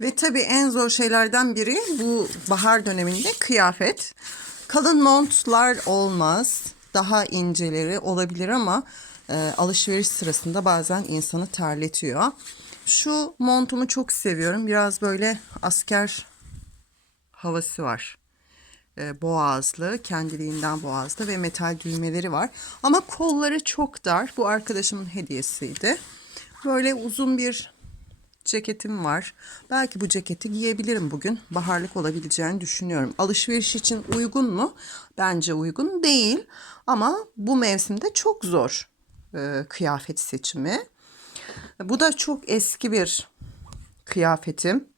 Ve tabii en zor şeylerden biri bu bahar döneminde kıyafet. Kalın montlar olmaz. Daha inceleri olabilir ama e, alışveriş sırasında bazen insanı terletiyor. Şu montumu çok seviyorum. Biraz böyle asker havası var. E, boğazlı, kendiliğinden boğazlı ve metal düğmeleri var. Ama kolları çok dar. Bu arkadaşımın hediyesiydi. Böyle uzun bir ceketim var. Belki bu ceketi giyebilirim bugün. Baharlık olabileceğini düşünüyorum. Alışveriş için uygun mu? Bence uygun değil. Ama bu mevsimde çok zor e, kıyafet seçimi. Bu da çok eski bir kıyafetim.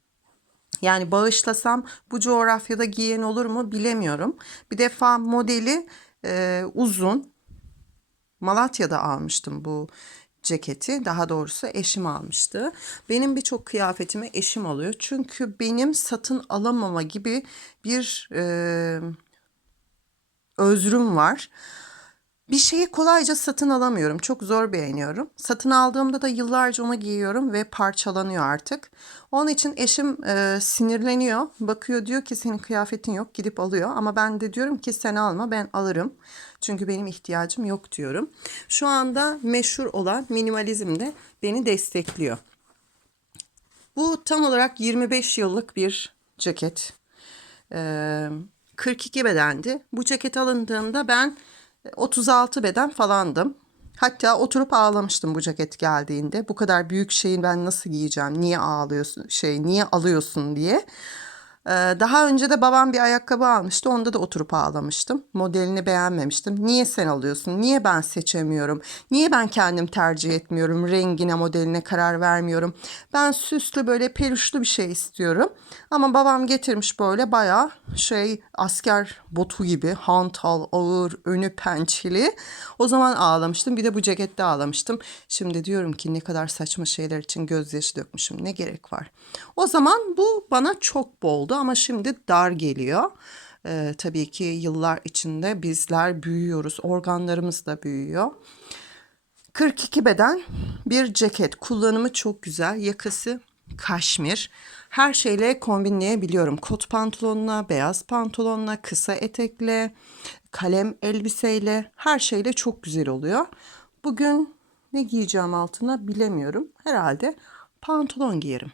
Yani bağışlasam bu coğrafyada giyen olur mu bilemiyorum. Bir defa modeli e, uzun. Malatya'da almıştım bu ceketi. Daha doğrusu eşim almıştı. Benim birçok kıyafetimi eşim alıyor. Çünkü benim satın alamama gibi bir e, özrüm var. Bir şeyi kolayca satın alamıyorum. Çok zor beğeniyorum. Satın aldığımda da yıllarca onu giyiyorum ve parçalanıyor artık. Onun için eşim e, sinirleniyor. Bakıyor diyor ki senin kıyafetin yok gidip alıyor. Ama ben de diyorum ki sen alma ben alırım. Çünkü benim ihtiyacım yok diyorum. Şu anda meşhur olan minimalizm de beni destekliyor. Bu tam olarak 25 yıllık bir ceket. Ee, 42 bedendi. Bu ceket alındığında ben 36 beden falandım. Hatta oturup ağlamıştım bu ceket geldiğinde. Bu kadar büyük şeyi ben nasıl giyeceğim? Niye ağlıyorsun? Şey, niye alıyorsun diye. Ee, Daha önce de babam bir ayakkabı almıştı. Onda da oturup ağlamıştım. Modelini beğenmemiştim. Niye sen alıyorsun? Niye ben seçemiyorum? Niye ben kendim tercih etmiyorum? Rengine, modeline karar vermiyorum. Ben süslü böyle peluşlu bir şey istiyorum. Ama babam getirmiş böyle bayağı şey asker botu gibi hantal, ağır, önü pençeli. O zaman ağlamıştım. Bir de bu cekette ağlamıştım. Şimdi diyorum ki ne kadar saçma şeyler için gözyaşı dökmüşüm. Ne gerek var? O zaman bu bana çok boldu ama şimdi dar geliyor. Ee, tabii ki yıllar içinde bizler büyüyoruz. Organlarımız da büyüyor. 42 beden bir ceket. Kullanımı çok güzel. Yakası kaşmir. Her şeyle kombinleyebiliyorum. Kot pantolonla, beyaz pantolonla, kısa etekle, kalem elbiseyle her şeyle çok güzel oluyor. Bugün ne giyeceğim altına bilemiyorum. Herhalde pantolon giyerim.